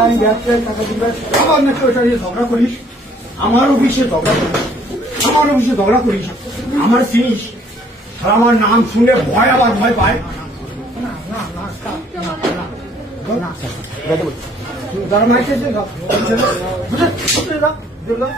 আমি ব্যবসায় টাকা দিবে আবার করিস আমার অফিসে ঝগড়া করিস আমার অফিসে ঝগড়া করিস আমার চিনিস আমার নাম শুনে ভয় আবার ভয় পায় যারা মাইকে। বুঝলে?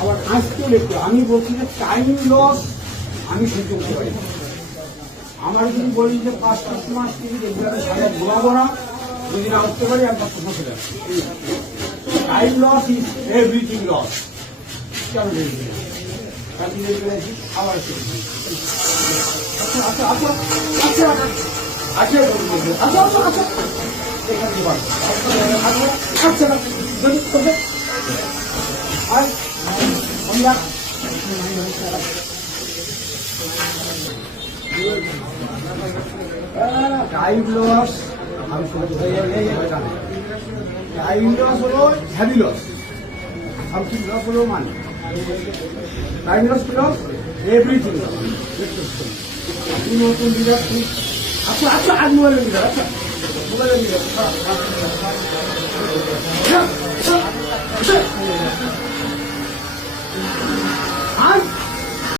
আবার আজকেও দেখতে আমি বলছি যে টাইম লস আমি সহ্য করতে পারি আমার যদি বলি যে পাঁচ থেকে রেগুলারে সারা ঘুমাবো না যদি না উঠতে পারি একবার তো বসে time loss is everything loss কেমন আবার আচ্ছা আচ্ছা আচ্ছা আচ্ছা আচ্ছা আচ্ছা আচ্ছা আচ্ছা এখানে বল। আচ্ছা আচ্ছা যদি তোকে আয় আমরা টাইম লস আমি টাইম লস হলো হ্যাভি লস সামথিং লস হলো মানে। টাইম লস লস এভরিথিং নতুন লিডার আচ্ছা আচ্ছা আজ মোবাইলের লিডার আচ্ছা। মোবাইলের লিডার